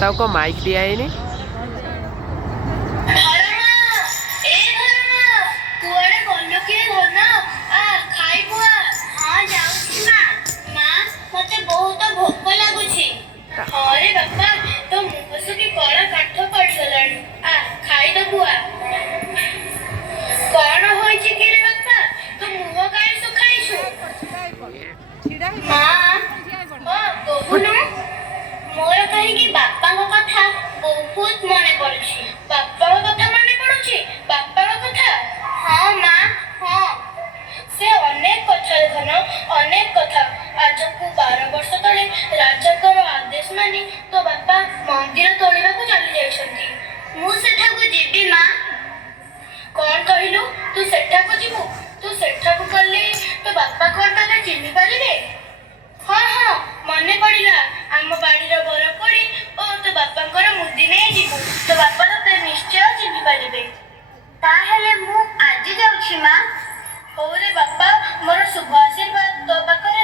ତାକୁ କ'ଣ ମାଇକ୍ ଦିଆହେଇନି? अरे बापा तो मुझसे की कला काठ पड़गलानी खाईदबु कौन होई कि रे बापा तो मुह काई सुखाइछु हां कहूनु मोर कहि कि बापा को कथा बहुत मने पड़ुछि बापा को कथा मने पड़ुछि बापा को कथा हां मां हां से अनेक कथा देखन अनेक कथा आज को 12 वर्ष तले राजाकर आदेश मानी तो बापा मंदिर तोड़िबा को चली जाइछंती मु सेठा को जीबी मां कौन कहिलु तू सेठा को जीबू तू सेठा को कल्ले तो बापा कोन तते चिन्हि परिबे हां हां मने पड़िला आम बाड़ी रो बर पड़ी ओ तो बापांकर मुदी नै जीबू तो बापा तते निश्चय चिन्हि परिबे ताहेले मु आज जाउछि मां हो रे बापा मोर शुभ आशीर्वाद तो पाखरे